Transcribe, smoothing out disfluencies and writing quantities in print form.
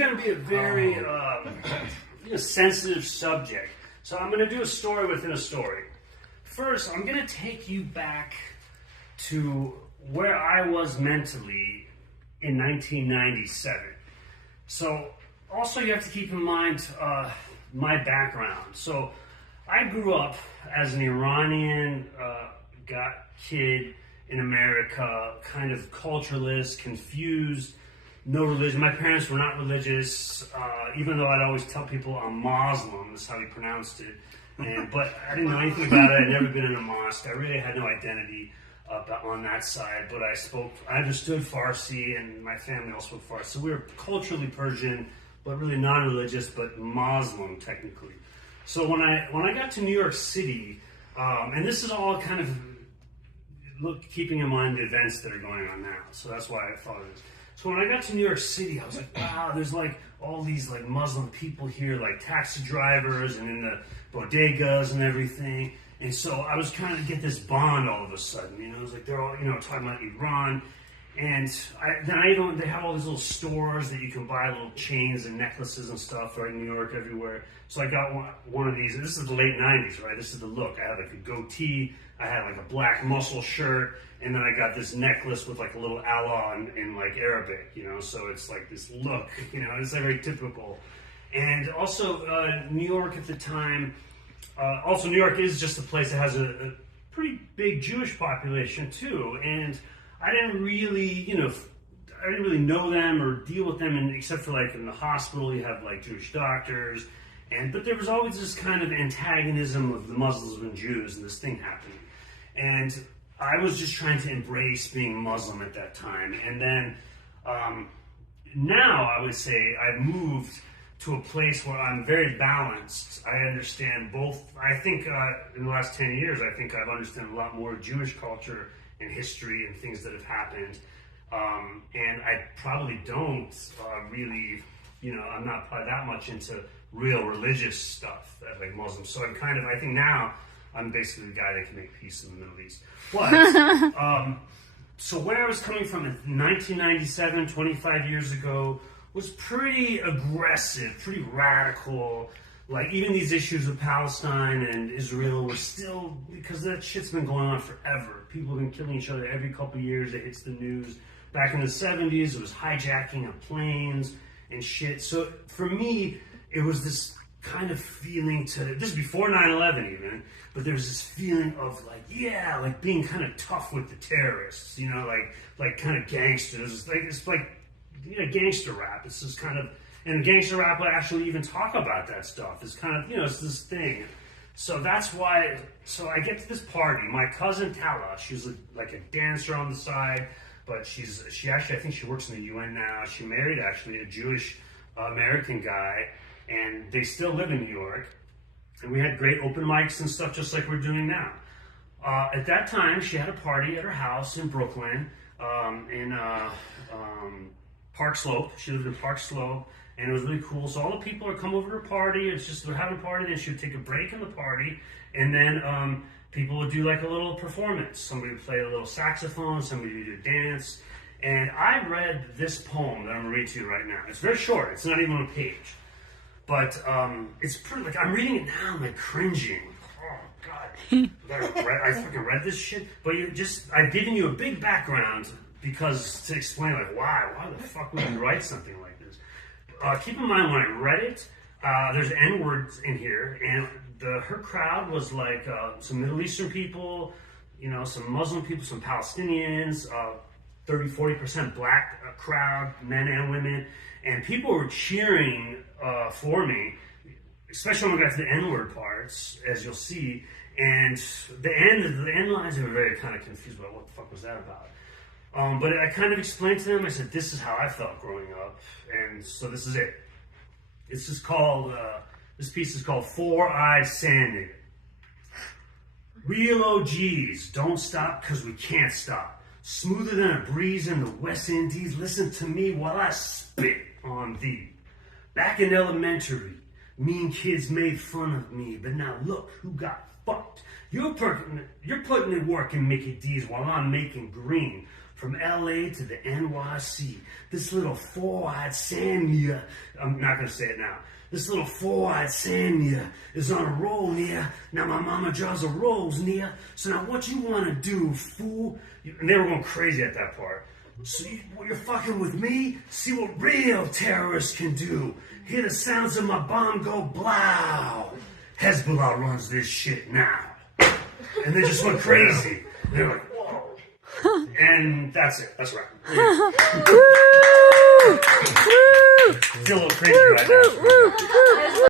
going to be a very sensitive subject. So I'm going to do a story within a story. First, I'm going to take you back to where I was mentally in 1997. So also you have to keep in mind my background. So I grew up as an Iranian kid in America, kind of cultureless, confused, no religion. My parents were not religious, even though I'd always tell people I'm Muslim, that's how he pronounced it. But I didn't know anything about it. I'd never been in a mosque. I really had no identity on that side. But I understood Farsi, and my family all spoke Farsi. So we were culturally Persian, but really non-religious, but Muslim technically. So when I got to New York City, and this is all kind of keeping in mind the events that are going on now. So that's why I thought of this. So when I got to New York City, I was like, wow, there's like all these like Muslim people here, like taxi drivers and in the bodegas and everything. And so I was trying to get this bond all of a sudden, you know. It was like they're all, you know, talking about Iran. And they have all these little stores that you can buy little chains and necklaces and stuff right in New York everywhere. So I got one of these. This is the late 90s, right? This is the look. I had like a goatee. I had like a black muscle shirt. And then I got this necklace with like a little Allah in like Arabic, you know. So it's like this look, you know. It's like very typical. And also New York at the time. Also New York is just a place that has a pretty big Jewish population too. And I didn't really know them or deal with them, except for like in the hospital, you have like Jewish doctors, but there was always this kind of antagonism of the Muslims and Jews, and this thing happening. And I was just trying to embrace being Muslim at that time. And then now I would say I've moved to a place where I'm very balanced. I understand both. I think in the last 10 years, I think I've understood a lot more Jewish culture and history and things that have happened. And I probably don't really, you know, I'm not probably that much into real religious stuff like Muslims. So I think now I'm basically the guy that can make peace in the Middle East. But, so where I was coming from in 1997, 25 years ago, was pretty aggressive, pretty radical. Like, even these issues of Palestine and Israel were still, because that shit's been going on forever. People have been killing each other every couple of years. It hits the news. Back in the 70s, it was hijacking of planes and shit. So for me, it was this kind of feeling this is before 9/11 even, but there was this feeling of like, yeah, like being kind of tough with the terrorists, you know, like kind of gangsters. It's like you know, gangster rap. It's just kind of, and gangster rap will actually even talk about that stuff. It's kind of, you know, it's this thing. So that's why, so I get to this party. My cousin Tala, she's like a dancer on the side, but she actually, I think she works in the UN now. She married actually a Jewish American guy, and they still live in New York. And we had great open mics and stuff just like we're doing now. At that time, she had a party at her house in Brooklyn, in Park Slope. She lived in Park Slope, and it was really cool. So all the people would come over to her party. It's just they're having a party, then she would take a break in the party, and then people would do like a little performance. Somebody would play a little saxophone, somebody would do a dance. And I read this poem that I'm going to read to you right now. It's very short. It's not even on a page. But it's pretty, like, I'm reading it now, I'm like cringing. Oh, God. I fucking read this shit. But I've given you a big background because to explain, like, why the fuck would you write something like this? Keep in mind, when I read it, there's N-words in here, and her crowd was like some Middle Eastern people, you know, some Muslim people, some Palestinians, 30-40% black crowd, men and women, and people were cheering for me, especially when we got to the N-word parts, as you'll see. And the end lines were very kind of confused about what the fuck was that about. But I kind of explained to them. I said, "This is how I felt growing up," and so this is it. This is called. This piece is called "Four-Eyed Sand Nigga." Real OGs don't stop because we can't stop. Smoother than a breeze in the West Indies. Listen to me while I spit on thee. Back in elementary, mean kids made fun of me, but now look who got fucked. You're putting in work in Mickey D's while I'm making green. from LA to the NYC. This little four-eyed sand I'm not gonna say it now. This little four-eyed sand is on a roll near. Now my mama draws a rose near. So now what you wanna do, fool? And they were going crazy at that part. So you're fucking with me? See what real terrorists can do. Hear the sounds of my bomb go blow. Hezbollah runs this shit now. And they just went crazy. They're like, whoa. And that's it. That's right. Feel a little crazy right now.